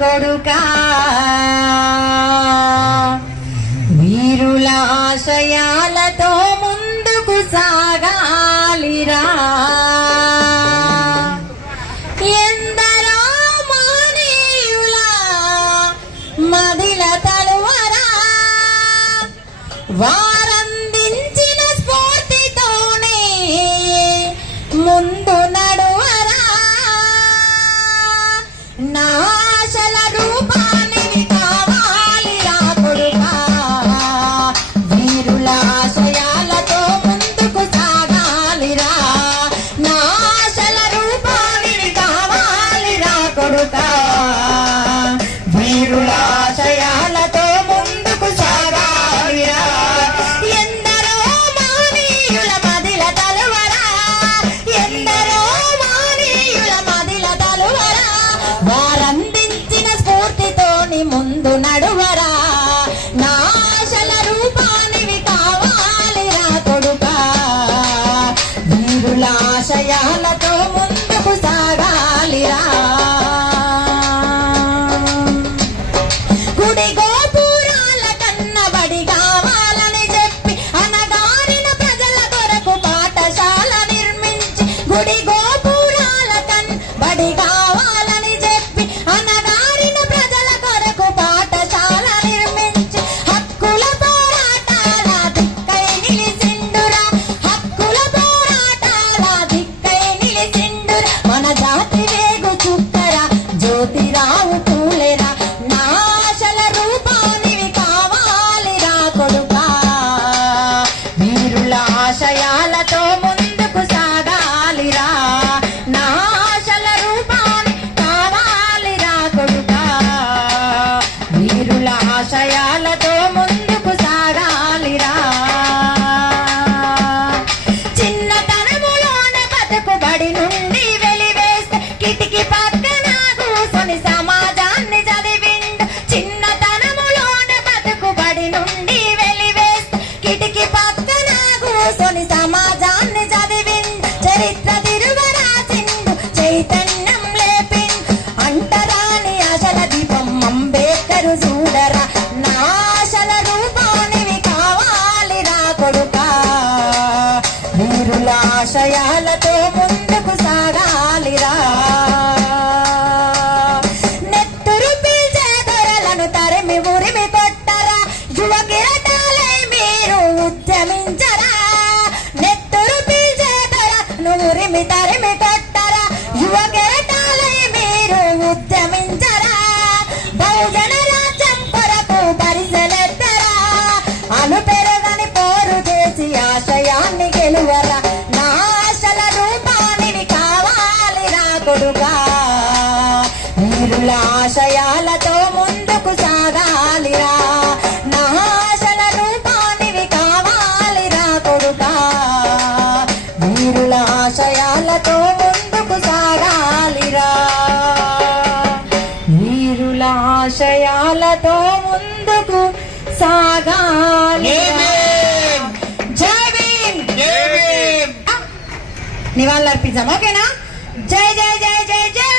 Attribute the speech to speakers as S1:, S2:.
S1: కొడుకా. వీరుల ఆశయాలతో ముందుకు సాగాలిరా. ఎందరో మానీయుల మదిల తలువరా. ముందు నడువరా? నాశల రూపానివి కావాలిరా కొడుక. వీరుల ఆశయాలతో ముందుకు సాగాలిరా గుడి గో ఆశయాలతో ముందుకు సాగాలిరా. నాశల రూపాన్ని కావాలిరా కొడుక. వీరుల ఆశయా కూసొని సమాజాన్ని చదివిన్ చరిత్ర తిరుగరాసిండు చైతన్యం లేపిన్ అంటరాని ఆశల దీపం అంబేద్కరు చూడరా నాశల రూపానివి కావాలి రా కొడుక. వీరుల ఆశయాలతో ముందుకు సా తరిమి కొట్టరా యువ మీరు ఉద్యమించరా? బహుజన రాజ్యం కొరకు పరిసలెత్తరా అను పెరగని పోరు చేసి ఆశయాన్ని గెలువరా? నా ఆశల వీరుల ఆశయాలతో ముందుకు సాగాలిరా ఆశయాలతో ముందుకు సాగాలి. జై భీమ్. నివాళులు అర్పించాం ఓకేనా? జై జై జై.